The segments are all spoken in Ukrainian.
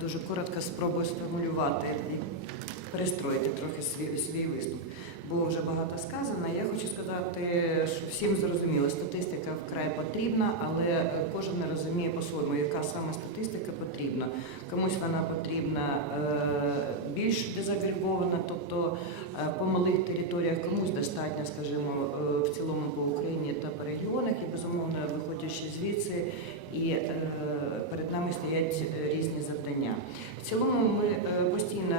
Дуже коротко спробую сформулювати і перестроїти трохи свій, свій виступ. Було вже багато сказано. Я хочу сказати, що всім зрозуміло, статистика вкрай потрібна, але е, кожен не розуміє по-своєму, яка саме статистика потрібна. Комусь вона потрібна е, більш дезагрегована, тобто е, по малих територіях, комусь достатньо, скажімо, в цілому по Україні та по регіонах, і безумовно, виходячи звідси, і е, перед нами стоять е, різні завдання. В цілому ми е, постійно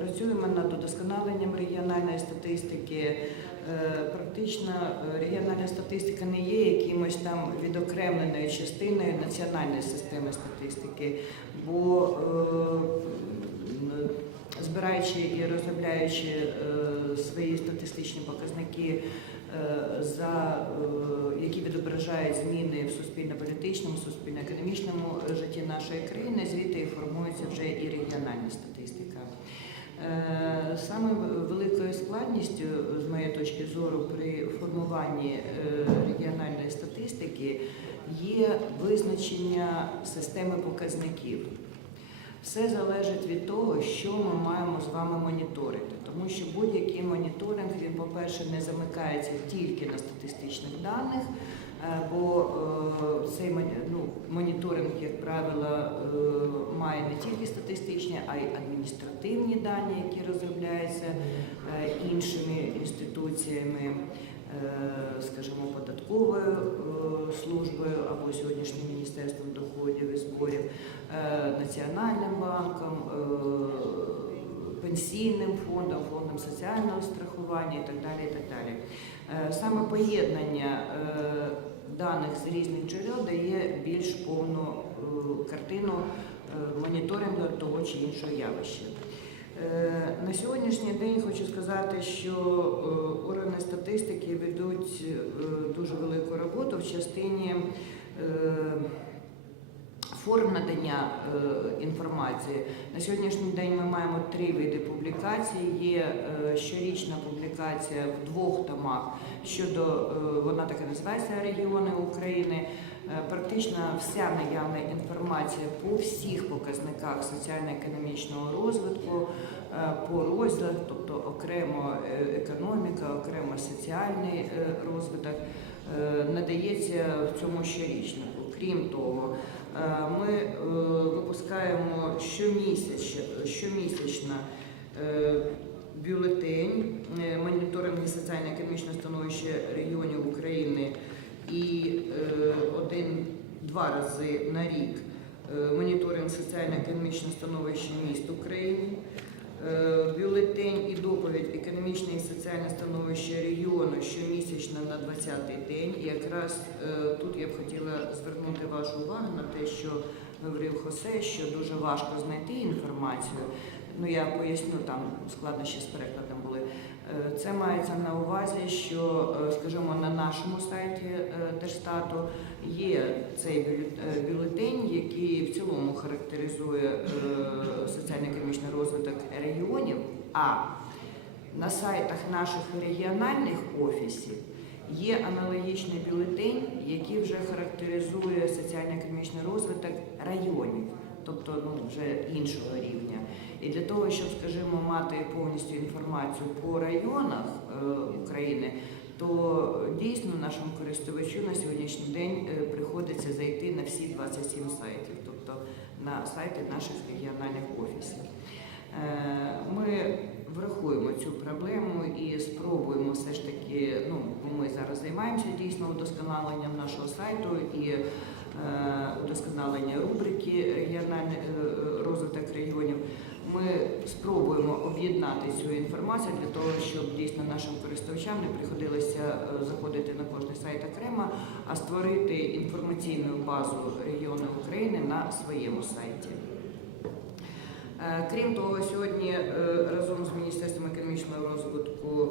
працюємо над удосконаленням регіональної статистики. Практично регіональна статистика не є якимось там відокремленою частиною національної системи статистики, бо збираючи і розробляючи свої статистичні показники, за, е, які відображають зміни в суспільно-політичному, суспільно-економічному житті нашої країни, звідти і формується вже і регіональна статистика. Е, Саме великою складністю, з моєї точки зору, при формуванні е, регіональної статистики є визначення системи показників. Все залежить від того, що ми маємо з вами моніторити, тому що будь-який моніторинг він, по-перше, не замикається тільки на статистичних даних, е, бо е, цей ну, моніторинг, як правило, е, має не тільки статистичні, а й адміністративні дані, які розробляються іншими інституціями. Е, Скажімо, податковою е, службою або сьогоднішнім міністерством доходів і зборів, е, Національним банком, пенсійним фондом, фондом соціального страхування і так далі. І так далі. Саме поєднання даних з різних джерел дає більш повну картину моніторингу того чи іншого явища. Е, На сьогоднішній день хочу сказати, що е, органи статистики ведуть е, дуже велику роботу в частині форм надання інформації. На сьогоднішній день ми маємо три види публікацій. Є щорічна публікація в двох томах щодо вона так і називається регіони України. Е, Практично вся наявна інформація по всіх показниках соціально-економічного розвитку, е, по розділах, тобто окремо е, економіка, окремо соціальний розвиток, надається в цьому щорічнику. Крім того, ми випускаємо щомісяч, щомісячно бюлетень моніторингу соціально-економічного становища регіонів України і е, один-два рази на рік е, моніторинг соціально-економічного становища міст України. Е, Бюлетень і доповідь економічне і соціальне становище регіону щомісячно на 20-й день. І якраз тут я б хотіла звернути вашу увагу на те, що говорив Хосе, що дуже важко знайти інформацію. Ну я поясню, там складнощі з перекладом Це мається на увазі, що, е, скажімо, на нашому сайті е, Держстату є цей е, бюлетень, який в цілому характеризує е, соціально-економічний розвиток регіонів, а на сайтах наших регіональних офісів є аналогічний бюлетень, який вже характеризує соціально-економічний розвиток районів, тобто ну, вже іншого рівня. І для того, щоб, скажімо, мати повністю інформацію по районах е, України, то дійсно нашому користувачу на сьогоднішній день е, приходиться зайти на всі 27 сайтів, тобто на сайти наших регіональних офісів. Е, Ми врахуємо цю проблему і спробуємо все ж таки, ну ми зараз займаємося дійсно удосконаленням нашого сайту і е, удосконалення рубрики регіональний е, розвиток регіонів. Ми спробуємо об'єднати цю інформацію для того, щоб дійсно нашим користувачам не приходилося е, заходити на кожний сайт окремо, а створити інформаційну базу регіону України на своєму сайті. Е, Крім того, сьогодні е, разом з Міністерством економічного розвитку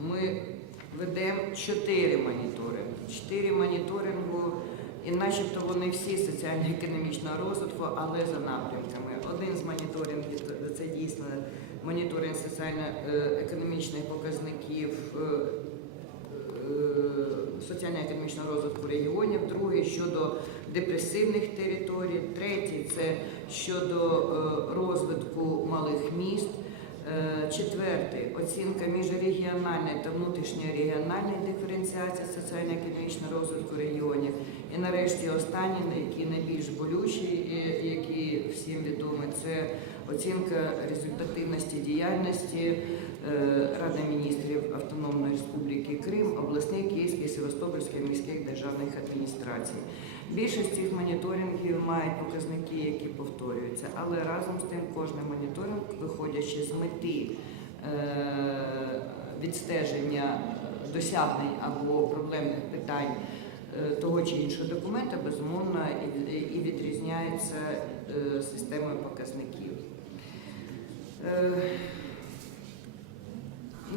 ми ведемо чотири моніторинги. Чотири моніторингу, і начебто вони всі соціально-економічного розвитку, але за напрямками. Один з моніторингів це дійсно моніторинг соціально-економічних показників е, е, соціально-економічного розвитку регіонів, другий щодо депресивних територій, третій це щодо е, розвитку малих міст. Е, Четвертий оцінка міжрегіональної та внутрішньорегіональної диференціації соціально-економічного розвитку регіонів. І нарешті останній, який найбільш болючий, який всім відомий, це оцінка результативності діяльності е, Ради міністрів Автономної Республіки Крим, обласних, Київських, Севастопольських міських державних адміністрацій. Більшість цих моніторингів мають показники, які повторюються, але разом з тим кожен моніторинг, виходячи з мети е, відстеження досягнень або проблемних питань е, того чи іншого документа, безумовно, і- відрізняється системою показників. Е,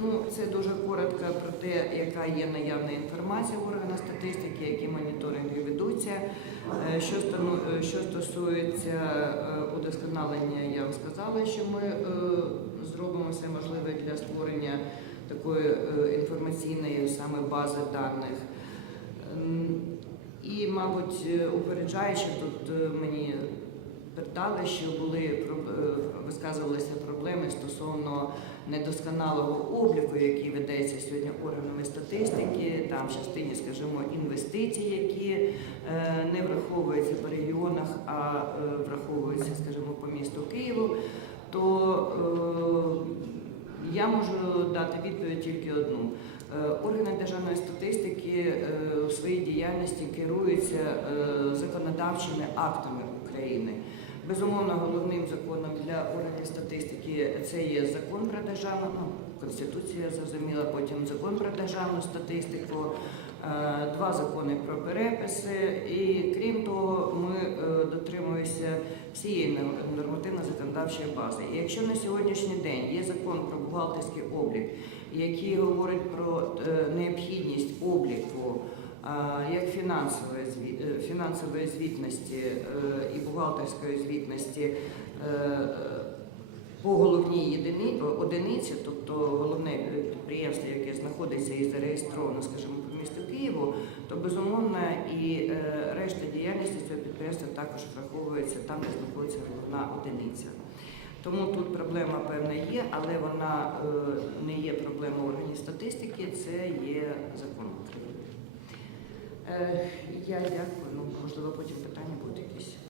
Ну, це дуже коротко про те, яка є наявна інформація в органах статистики, які моніторинги ведуться. Е, Що, е, що стосується удосконалення, я вам сказала, що ми зробимо все можливе для створення такої інформаційної саме бази даних. І, мабуть, упереджаючи, тут мені питали, що були висказувалися проблеми стосовно недосконалого обліку, який ведеться сьогодні органами статистики, там в частині, скажімо, інвестицій, які е, не враховуються по регіонах, а е, враховуються, скажімо, по місту Києву, то е, я можу дати відповідь тільки одну. Органи державної статистики у своїй діяльності керуються законодавчими актами України. Безумовно, головним законом для органів статистики це є закон про державну, ну, конституція зрозуміла, потім закон про державну статистику, е, два закони про переписи. І крім того, ми е, дотримуємося всієї нор- нормативно-законодавчої бази. І якщо на сьогоднішній день є закон про бухгалтерський облік, який говорить про е, необхідність обліку як фінансової е, фінансової звітності е, і бухгалтерської звітності е, по головній одиниці, тобто головне підприємство, яке знаходиться і зареєстровано, скажімо, по місту Києву, то безумовно і решта діяльності цього підприємства також враховується там, де знаходиться головна одиниця. Тому тут проблема певна є, але вона не є проблемою органів статистики, це є закон Я дякую. Ну, можливо, потім питання будуть якісь.